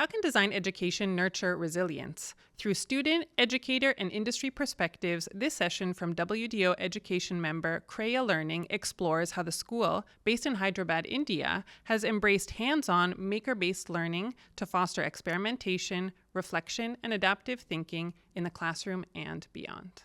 How can design education nurture resilience? Through student, educator, and industry perspectives, this session from WDO Education member Creya Learning explores how the school, based in Hyderabad, India, has embraced hands-on, maker-based learning to foster experimentation, reflection, and adaptive thinking in the classroom and beyond.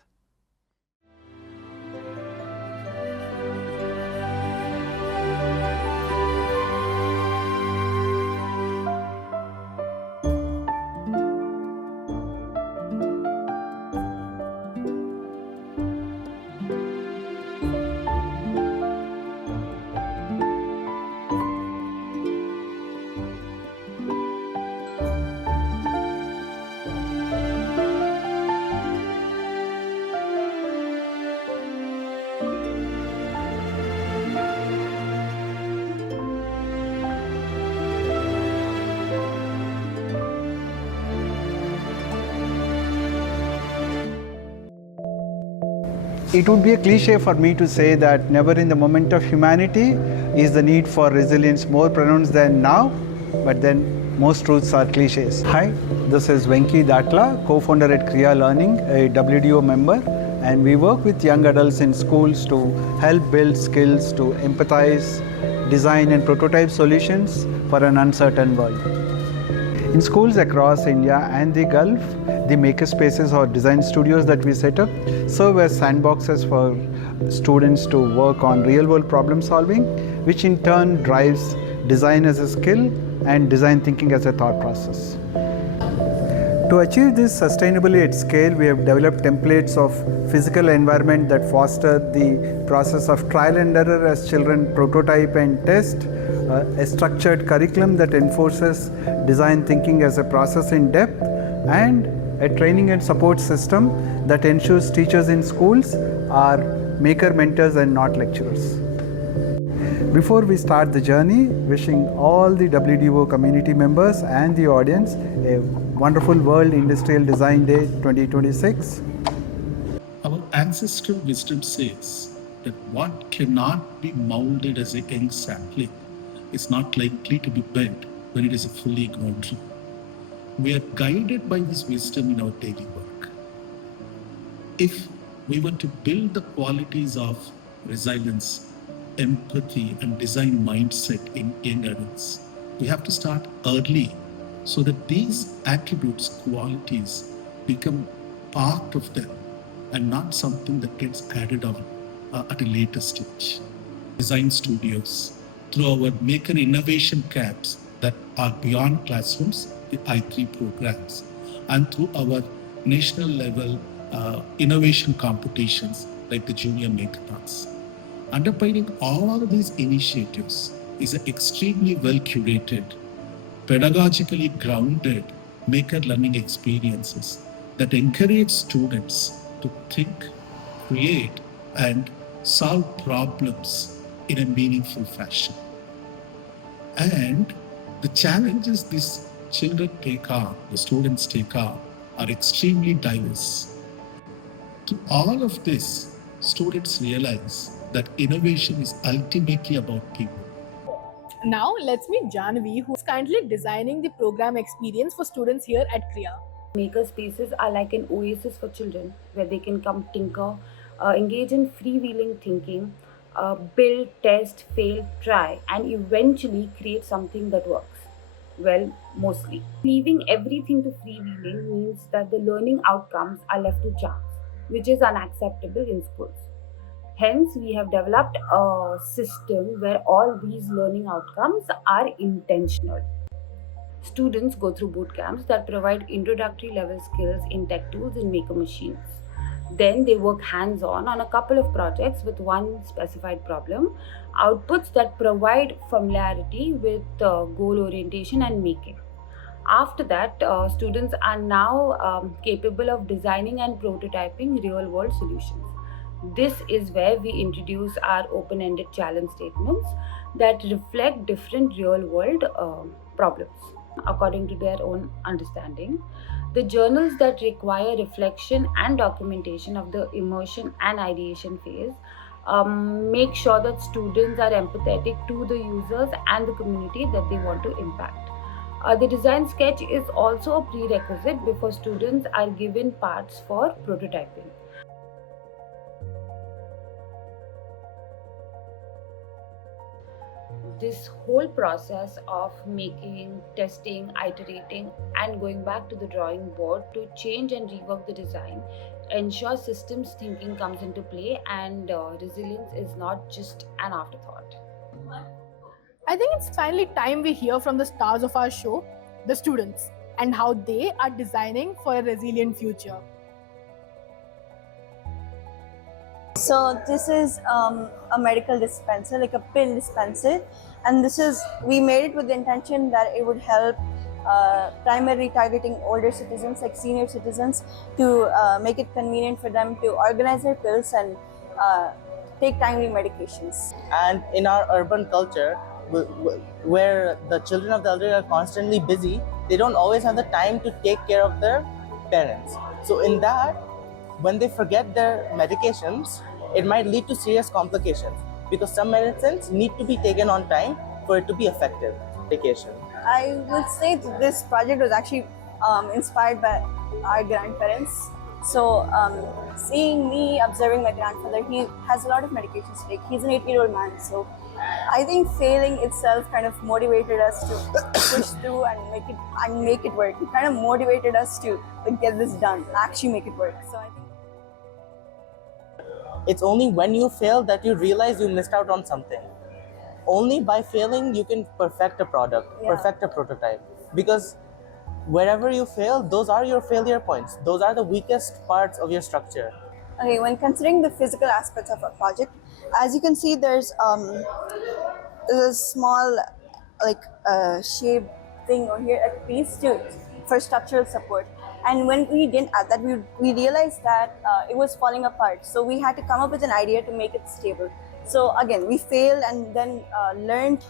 It would be a cliche for me to say that never in the moment of humanity is the need for resilience more pronounced than now, but then most truths are cliches. Hi, this is Venki Datla, co-founder at Creya Learning, a WDO member, and we work with young adults in schools to help build skills to empathize, design and prototype solutions for an uncertain world. In schools across India and the Gulf, the makerspaces or design studios that we set up serve as sandboxes for students to work on real-world problem solving, which in turn drives design as a skill and design thinking as a thought process. To achieve this sustainably at scale, we have developed templates of physical environment that foster the process of trial and error as children prototype and test, a structured curriculum that enforces design thinking as a process in depth, and a training and support system that ensures teachers in schools are maker mentors and not lecturers. Before we start the journey, wishing all the WDO community members and the audience a wonderful World Industrial Design Day 2026. Our ancestral wisdom says that what cannot be molded as a young sapling is not likely to be bent when it is a fully grown tree. We are guided by this wisdom in our daily work. If we want to build the qualities of resilience, empathy, and design mindset in young adults, we have to start early so that these attributes, qualities, become part of them and not something that gets added on at a later stage. Design studios, through our maker innovation camps that are beyond classrooms, the I3 programs, and through our national level innovation competitions like the Junior Makeathons. Underpinning all of these initiatives is an extremely well curated, pedagogically grounded maker learning experiences that encourage students to think, create, and solve problems in a meaningful fashion. And the challenges these children take on, the students take on, are extremely diverse. Through all of this, students realize that innovation is ultimately about people. Now let's meet Janvi, who is kindly designing the program experience for students here at Creya. Maker spaces are like an oasis for children where they can come tinker, engage in freewheeling thinking, build, test, fail, try, and eventually create something that works. Well, mostly. Leaving everything to freewheeling means that the learning outcomes are left to chance, which is unacceptable in schools. Hence, we have developed a system where all these learning outcomes are intentional. Students go through boot camps that provide introductory level skills in tech tools and maker machines. Then they work hands-on on a couple of projects with one specified problem, outputs that provide familiarity with goal orientation and making. After that, students are now capable of designing and prototyping real-world solutions. This is where we introduce our open-ended challenge statements that reflect different real-world problems according to their own understanding. The journals that require reflection and documentation of the immersion and ideation phase make sure that students are empathetic to the users and the community that they want to impact. The design sketch is also a prerequisite before students are given parts for prototyping. This whole process of making, testing, iterating, and going back to the drawing board to change and rework the design ensures systems thinking comes into play, and resilience is not just an afterthought. I think it's finally time we hear from the stars of our show, the students, and how they are designing for a resilient future. So this is a medical dispenser, like a pill dispenser, and we made it with the intention that it would help primarily targeting older citizens, like senior citizens, to make it convenient for them to organize their pills and take timely medications. And in our urban culture, where the children of the elderly are constantly busy, they don't always have the time to take care of their parents. So in that, when they forget their medications, it might lead to serious complications, because some medicines need to be taken on time for it to be effective. Medication. I would say that this project was actually inspired by our grandparents. So seeing me, observing my grandfather, he has a lot of medications to take. He's an 80-year-old man. So I think failing itself kind of motivated us to push through and make it work. It kind of motivated us to get this done, actually make it work. So I think it's only when you fail that you realize you missed out on something. Only by failing you can perfect a product, perfect a prototype. Because wherever you fail, those are your failure points. Those are the weakest parts of your structure. Okay, when considering the physical aspects of a project, as you can see, there's a small shaped thing over here, a piece for structural support. And when we didn't add that, we realized that it was falling apart. So we had to come up with an idea to make it stable. So again, we failed and then learned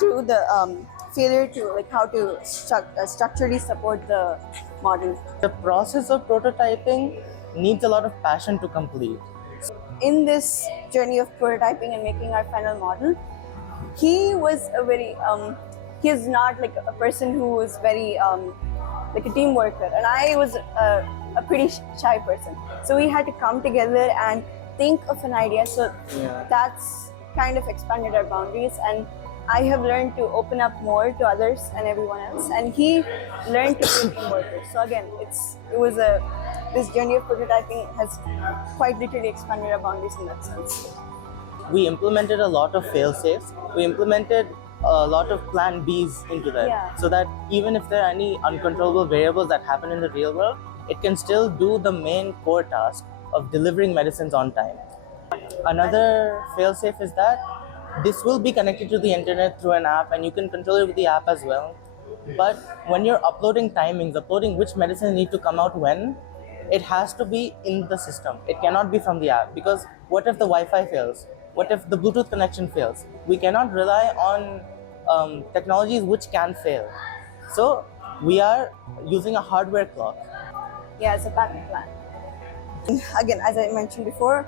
through the failure to how to structurally support the model. The process of prototyping needs a lot of passion to complete. In this journey of prototyping and making our final model, he was a very he's not like a person who was very like a team worker, and I was a pretty shy person. So we had to come together and think of an idea. So that's kind of expanded our boundaries, and I have learned to open up more to others and everyone else, and he learned to be a team worker. So again, this journey of prototyping has quite literally expanded our boundaries in that sense. We implemented a lot of fail-safes. We implemented a lot of plan Bs into that, so that even if there are any uncontrollable variables that happen in the real world, it can still do the main core task of delivering medicines on time. Another fail-safe is that this will be connected to the internet through an app, and you can control it with the app as well. But when you're uploading timings, uploading which medicine need to come out when, it has to be in the system. It cannot be from the app, because what if the Wi-Fi fails? What if the Bluetooth connection fails? We cannot rely on technologies which can fail. So we are using a hardware clock. Yeah, it's a backup plan. Again, as I mentioned before,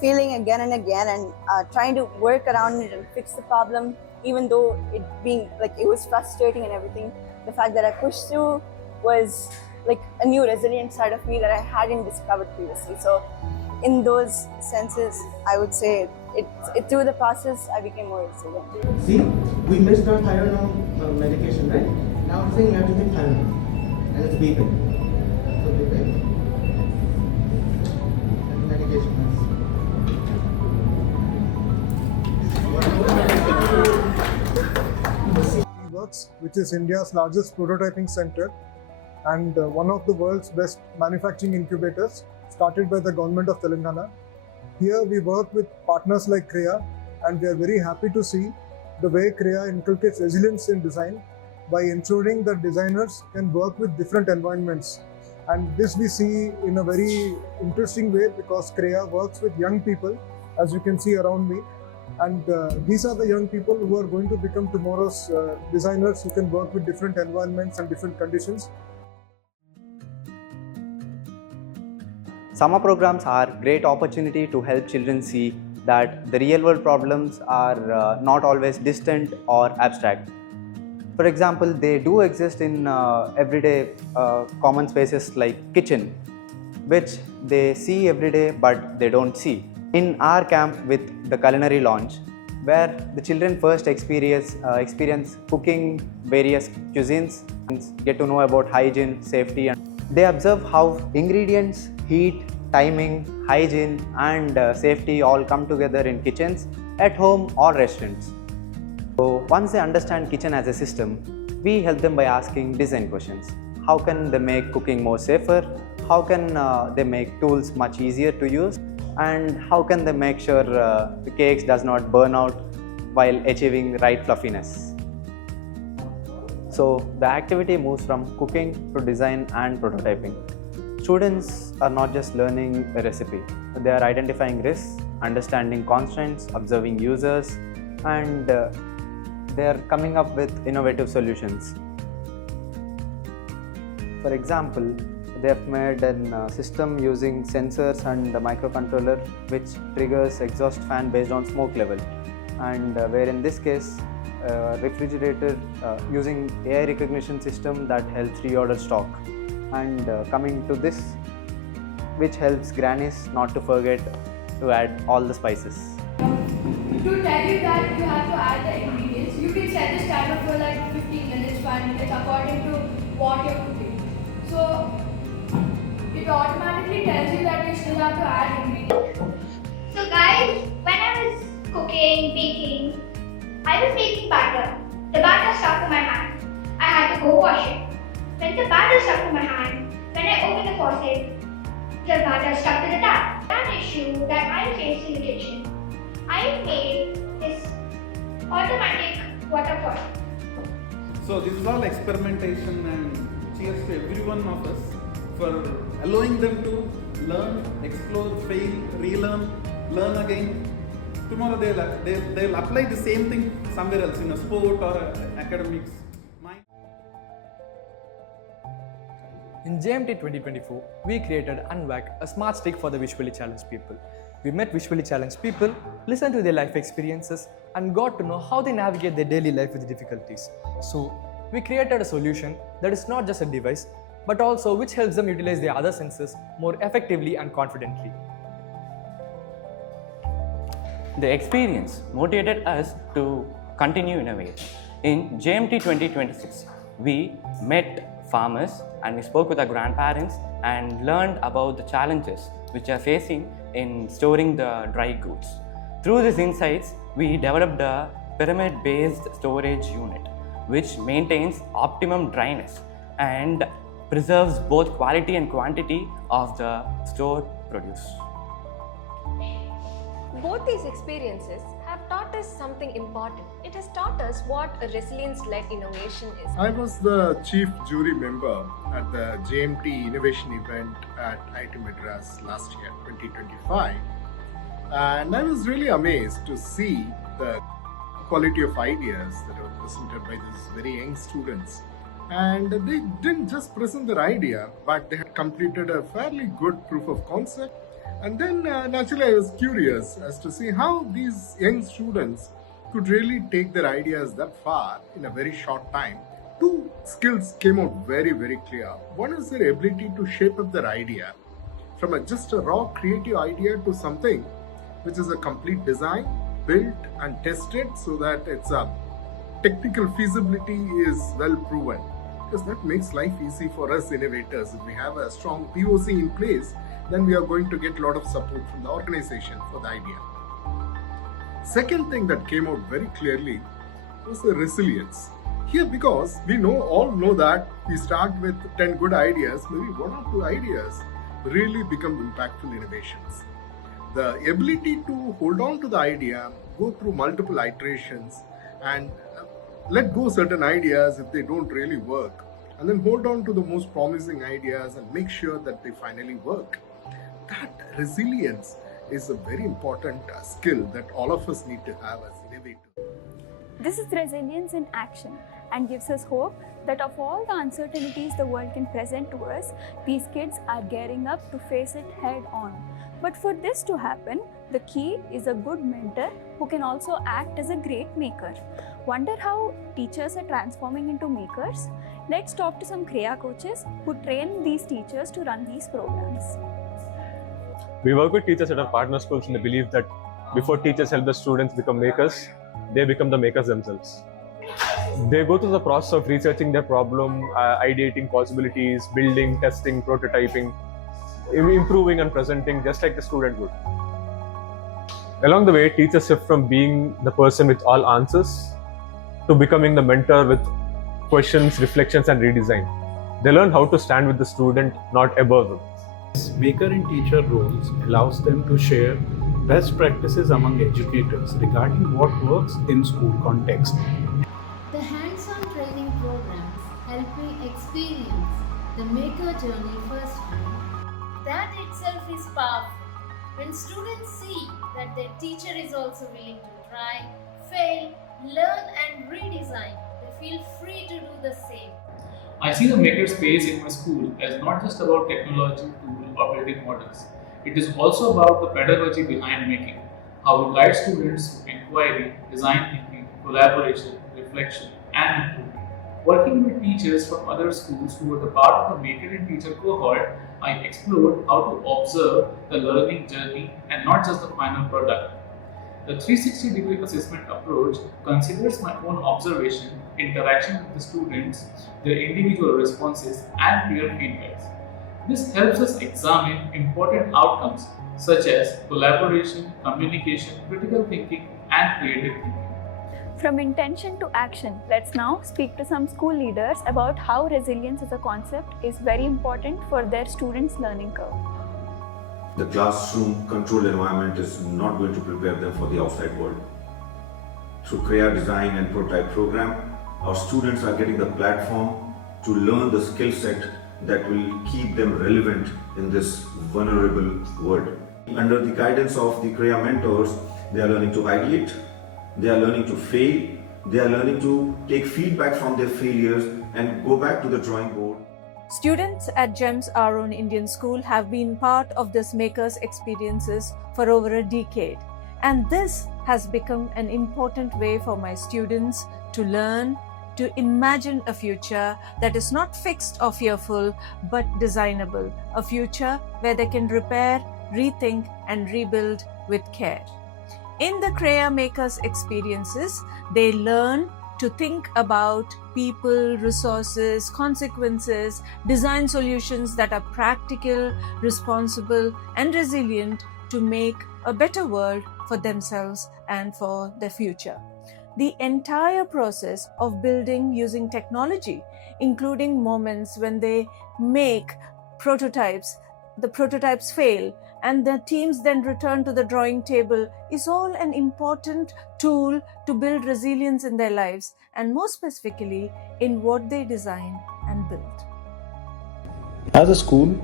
failing again and again and trying to work around it and fix the problem, even though it was frustrating and everything, the fact that I pushed through was like a new resilient side of me that I hadn't discovered previously. So in those senses, I would say through the process, I became more resilient. See, we missed our Tylenol medication, right? Now I'm saying you have to take Tylenol, and it's beeping. So beeping. And medication Works, which is India's largest prototyping center and one of the world's best manufacturing incubators, started by the government of Telangana. Here we work with partners like Creya, and we are very happy to see the way Creya inculcates resilience in design by ensuring that designers can work with different environments. And this we see in a very interesting way, because Creya works with young people, as you can see around me. And these are the young people who are going to become tomorrow's designers who can work with different environments and different conditions. Summer programs are great opportunity to help children see that the real world problems are not always distant or abstract. For example, they do exist in everyday common spaces like kitchen, which they see every day but they don't see. In our camp with the culinary launch, where the children first experience cooking various cuisines, get to know about hygiene, safety, and they observe how ingredients, heat, timing, hygiene and safety all come together in kitchens at home or restaurants. So once they understand kitchen as a system, we help them by asking design questions. How can they make cooking more safer? How can they make tools much easier to use? And how can they make sure the cakes does not burn out while achieving right fluffiness? So the activity moves from cooking to design and prototyping. Students are not just learning a recipe, they are identifying risks, understanding constraints, observing users, and they are coming up with innovative solutions. For example, they have made a system using sensors and a microcontroller which triggers exhaust fan based on smoke level, and where in this case refrigerator using AI recognition system that helps reorder stock, and coming to this, which helps grannies not to forget to add all the spices. To tell you that you have to add the ingredients, you can set the timer for like 15 minutes, 5 minutes according to what you're cooking. So it automatically tells you that you still have to add ingredients. So guys, when I was cooking, baking, I was making batter. The batter stuck to my hand. I had to go wash it. When the batter stuck to my hand, when I opened the faucet, the batter stuck to the tap. An issue that I faced in the kitchen. I made this automatic water pot. So this is all experimentation, and cheers to every one of us for allowing them to learn, explore, fail, relearn, learn again. Tomorrow they'll apply the same thing somewhere else in a sport or academics. In JMT 2024, we created Unwack, a smart stick for the visually challenged people. We met visually challenged people, listened to their life experiences, and got to know how they navigate their daily life with difficulties. So, we created a solution that is not just a device, but also which helps them utilize their other senses more effectively and confidently. The experience motivated us to continue innovating. In JMT 2026, we met farmers and we spoke with our grandparents and learned about the challenges which they are facing in storing the dry goods. Through these insights, we developed a pyramid-based storage unit which maintains optimum dryness and preserves both quality and quantity of the stored produce. Both these experiences have taught us something important. It has taught us what a resilience-led innovation is. I was the chief jury member at the JMT innovation event at IIT Madras last year, 2025. And I was really amazed to see the quality of ideas that were presented by these very young students. And they didn't just present their idea, but they had completed a fairly good proof of concept. And then naturally I was curious as to see how these young students could really take their ideas that far in a very short time. Two skills came out very, very clear. One is their ability to shape up their idea from just a raw creative idea to something which is a complete design, built and tested so that its technical feasibility is well proven. Because that makes life easy for us innovators. If we have a strong POC in place, then we are going to get a lot of support from the organization for the idea. Second thing that came out very clearly was the resilience. Here, because we all know that we start with 10 good ideas, maybe 1 or 2 ideas really become impactful innovations. The ability to hold on to the idea, go through multiple iterations and let go certain ideas if they don't really work, and then hold on to the most promising ideas and make sure that they finally work. That resilience is a very important skill that all of us need to have as innovators. This is resilience in action and gives us hope that of all the uncertainties the world can present to us, these kids are gearing up to face it head on. But for this to happen, The key is a good mentor who can also act as a great maker. Wonder how teachers are transforming into makers? Let's talk to some Creya coaches who train these teachers to run these programs. We work with teachers at our partner schools in the belief that before teachers help the students become makers, they become the makers themselves. They go through the process of researching their problem, ideating possibilities, building, testing, prototyping, improving and presenting just like the student would. Along the way, teachers shift from being the person with all answers to becoming the mentor with questions, reflections and redesign. They learn how to stand with the student, not above them. Maker and teacher roles allows them to share best practices among educators regarding what works in school context. The hands-on training programs help me experience the maker journey firsthand. That itself is powerful. When students see that their teacher is also willing to try, fail, learn and redesign, they feel free to do the same. I see the maker space in my school as not just about technology, tool or building models. It is also about the pedagogy behind making, how it guides students through inquiry, design thinking, collaboration, reflection and improvement. Working with teachers from other schools who were the part of the maker and teacher cohort, I explored how to observe the learning journey and not just the final product. The 360-degree assessment approach considers my own observation, interaction with the students, their individual responses, and peer feedbacks. This helps us examine important outcomes such as collaboration, communication, critical thinking, and creative thinking. From intention to action, let's now speak to some school leaders about how resilience as a concept is very important for their students' learning curve. The classroom controlled environment is not going to prepare them for the outside world. Through Creya Design and Prototype program, our students are getting the platform to learn the skill set that will keep them relevant in this vulnerable world. Under the guidance of the Creya mentors, they are learning to ideate, they are learning to fail, they are learning to take feedback from their failures and go back to the drawing board. Students at GEMS Our Own Indian School have been part of this maker's experiences for over a decade. And this has become an important way for my students to learn, to imagine a future that is not fixed or fearful, but designable. A future where they can repair, rethink, and rebuild with care. In the Creya Makers experiences, they learn to think about people, resources, consequences, design solutions that are practical, responsible, and resilient to make a better world for themselves and for their future. The entire process of building using technology, including moments when they make prototypes, the prototypes fail, and the teams then return to the drawing table, is all an important tool to build resilience in their lives, and more specifically in what they design and build. As a school,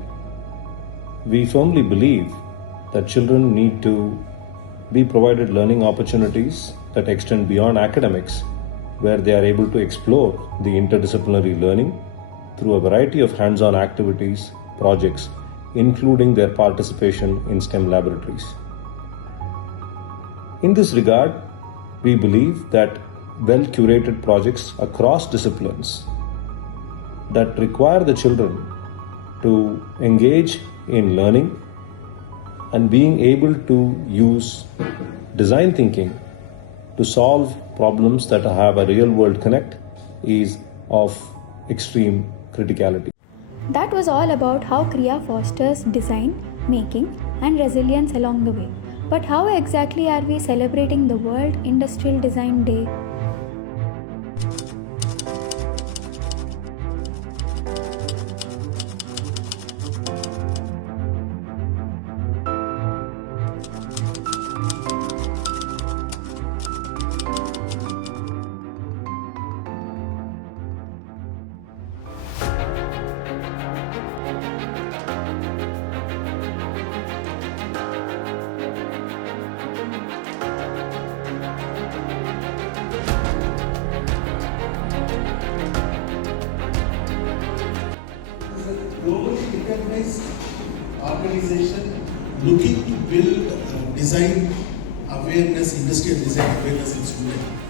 we firmly believe that children need to be provided learning opportunities that extend beyond academics, where they are able to explore the interdisciplinary learning through a variety of hands-on activities, projects, including their participation in STEM laboratories. In this regard, we believe that well-curated projects across disciplines that require the children to engage in learning and being able to use design thinking to solve problems that have a real-world connect is of extreme criticality. That was all about how Creya fosters design, making, and resilience along the way. But how exactly are we celebrating the World Industrial Design Day? Globally recognized organization looking to build design awareness, industrial design awareness in students.